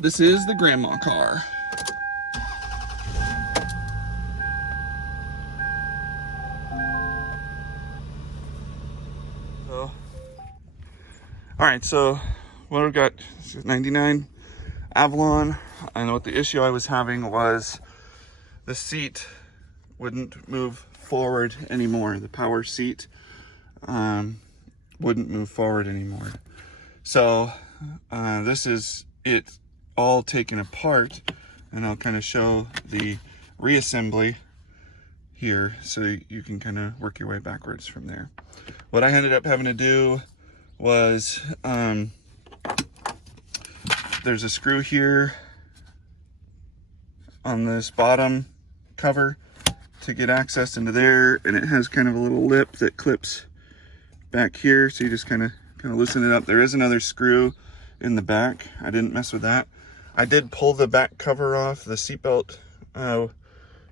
This is the grandma car. So, all right, so what we've got is 99 Avalon. And what the issue I was having was the seat wouldn't move forward anymore. The power seat wouldn't move forward anymore. So this is it all taken apart, and I'll kind of show the reassembly here so you can kind of work your way backwards from there. What I ended up having to do was there's a screw here on this bottom cover to get access into there, and it has kind of a little lip that clips back here, so you just kind of loosen it up. There is another screw in the back. I didn't mess with that. I did pull the back cover off the seatbelt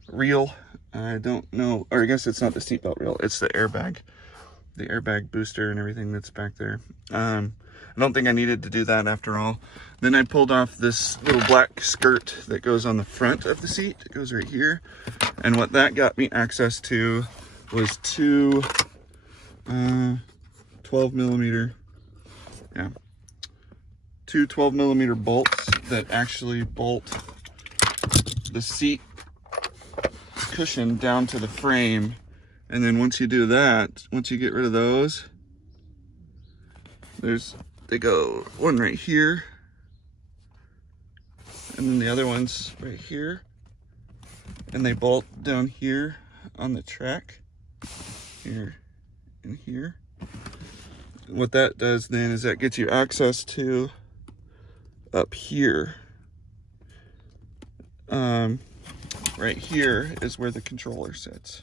reel. I don't know, or I guess it's not the seatbelt reel, it's the airbag booster and everything that's back there. I don't think I needed to do that after all. Then I pulled off this little black skirt that goes on the front of the seat. It goes right here. And what that got me access to was two 12 millimeter, yeah, two 12 millimeter bolts that actually bolt the seat cushion down to the frame. And then once you do that, once you get rid of those, they go one right here, and then the other one's right here, and they bolt down here on the track, here and here. What that does then is that gets you access to up here. Right here is where the controller sits.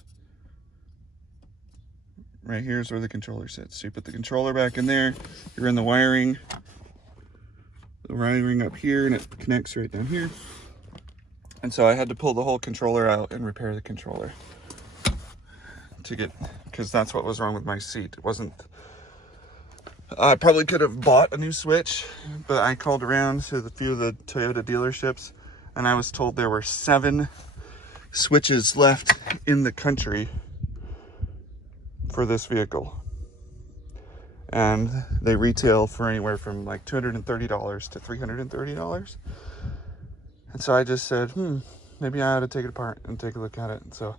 Right here is where the controller sits. So you put the controller back in there, you run the wiring up here, and it connects right down here. And so I had to pull the whole controller out and repair the controller because that's what was wrong with my seat. It wasn't, I probably could have bought a new switch, but I called around to a few of the Toyota dealerships, and I was told there were 7 switches left in the country for this vehicle, and they retail for anywhere from like $230 to $330. And so I just said, maybe I ought to take it apart and take a look at it. And so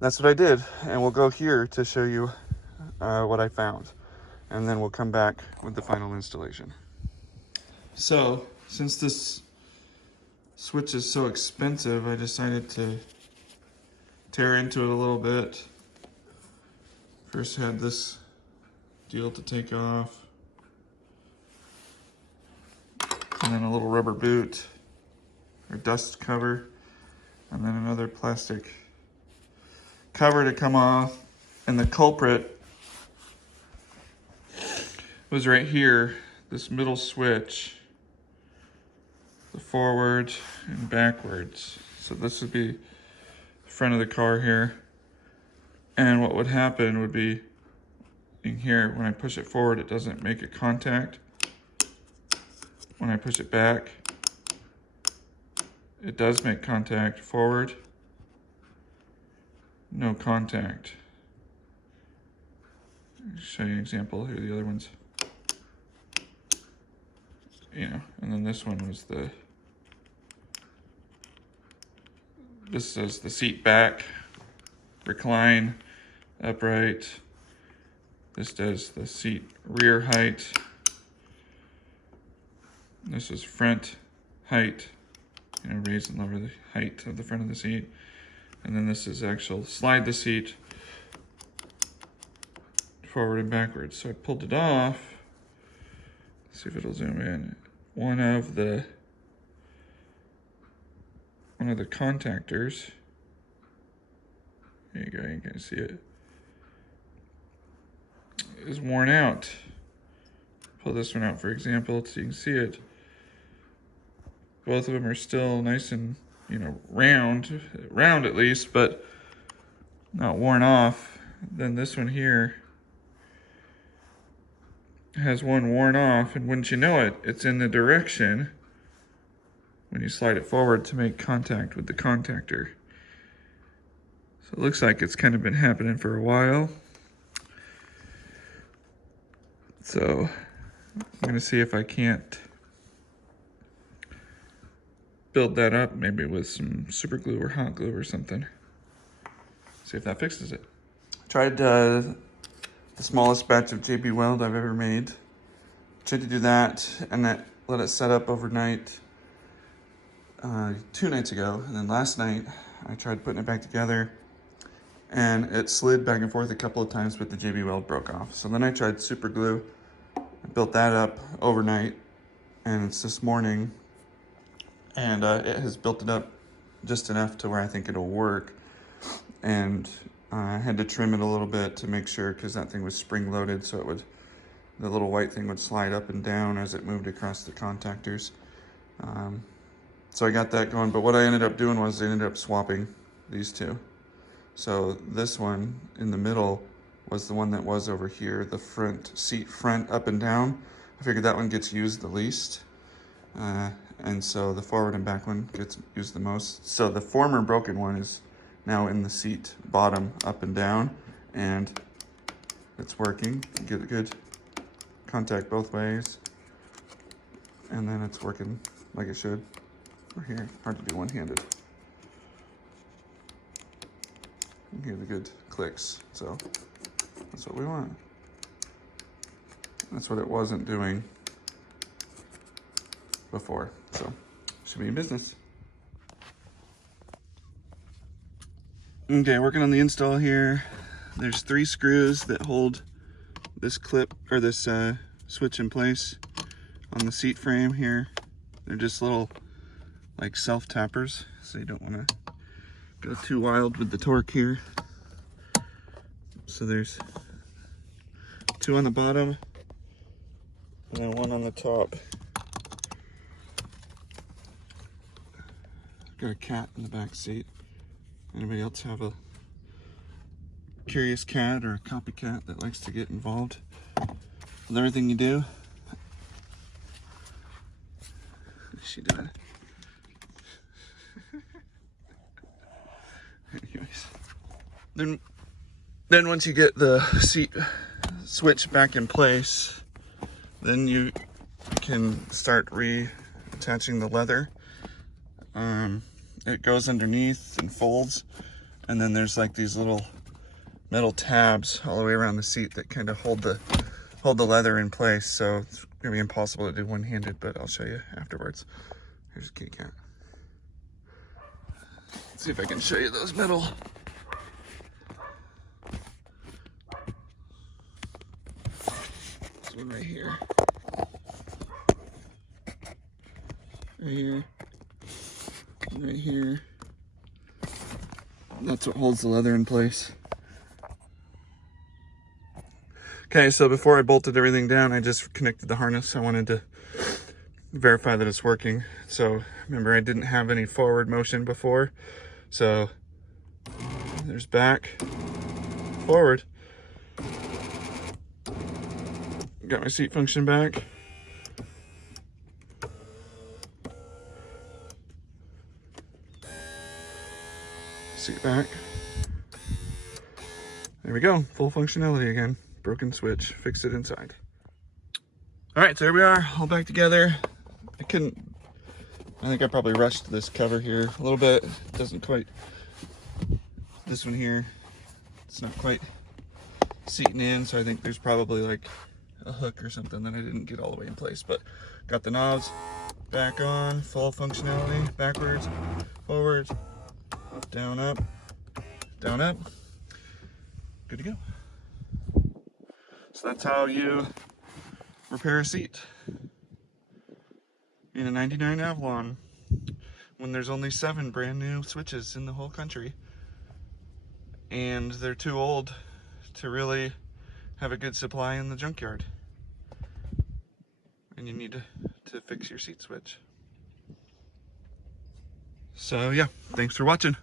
that's what I did, and we'll go here to show you what I found, and then we'll come back with the final installation. So since this switch is so expensive, I decided to tear into it a little bit. First had this deal to take off, and then a little rubber boot or dust cover, and then another plastic cover to come off. And the culprit was right here, this middle switch, the forward and backwards. So this would be the front of the car here. And what would happen would be in here, when I push it forward, it doesn't make a contact. When I push it back, it does make contact. Forward, no contact. I'll show you an example. Here are the other ones. And then this one was this says the seat back, recline, upright. This does the seat rear height. This is front height, raise and lower the height of the front of the seat. And then this is actual slide the seat forward and backwards. So I pulled it off. Let's see if it'll zoom in. One of the contactors. There you go, you can see it. Is worn out. Pull this one out for example so you can see it. Both of them are still nice and round at least, but not worn off. Then this one here has one worn off, and wouldn't you know it, it's in the direction when you slide it forward to make contact with the contactor. So it looks like it's kind of been happening for a while. So I'm gonna see if I can't build that up, maybe with some super glue or hot glue or something. See if that fixes it. Tried the smallest batch of JB Weld I've ever made. Tried to do that and let it set up overnight 2 nights ago. And then last night I tried putting it back together and it slid back and forth a couple of times, but the JB Weld broke off. So then I tried super glue. I built that up overnight and it's this morning, and it has built it up just enough to where I think it'll work. And I had to trim it a little bit to make sure, because that thing was spring loaded, so the little white thing would slide up and down as it moved across the contactors. So I got that going, but what I ended up doing was I ended up swapping these two. So this one in the middle was the one that was over here, the front seat front up and down. I figured that one gets used the least. And so the forward and back one gets used the most. So the former broken one is now in the seat bottom up and down, and it's working. You get a good contact both ways, and then it's working like it should. Or here, hard to do one-handed. You hear the good clicks, so that's what we want. That's what it wasn't doing before, so should be in business. Okay, working on the install here. There's 3 screws that hold this clip or this switch in place on the seat frame here. They're just little like self tappers, so you don't want to go too wild with the torque here. So there's 2 on the bottom and then 1 on the top. Got a cat in the back seat. Anybody else have a curious cat or a copycat that likes to get involved with everything you do? What's she doing? Anyways, then once you get the seat switch back in place, then you can start reattaching the leather. It goes underneath and folds, and then there's like these little metal tabs all the way around the seat that kind of hold the leather in place. So it's gonna be impossible to do one-handed, but I'll show you afterwards. Here's a kitty cat. Let's see if I can show you those metal. This one right here. Right here. Right here. That's what holds the leather in place. Okay, so before I bolted everything down, I just connected the harness. I wanted to verify that it's working. So remember, I didn't have any forward motion before. So there's back, forward. Got my seat function back. Seat back. There we go, full functionality again. Broken switch, fixed it inside. All right, so here we are, all back together. I think I probably rushed this cover here a little bit. It doesn't quite, this one here, it's not quite seating in, so I think there's probably like a hook or something that I didn't get all the way in place, but got the knobs back on, full functionality, backwards, forwards, down, up, good to go. So that's how you repair a seat in a 99 Avalon when there's only 7 brand new switches in the whole country, and they're too old to really have a good supply in the junkyard, and you need to fix your seat switch. So yeah, thanks for watching.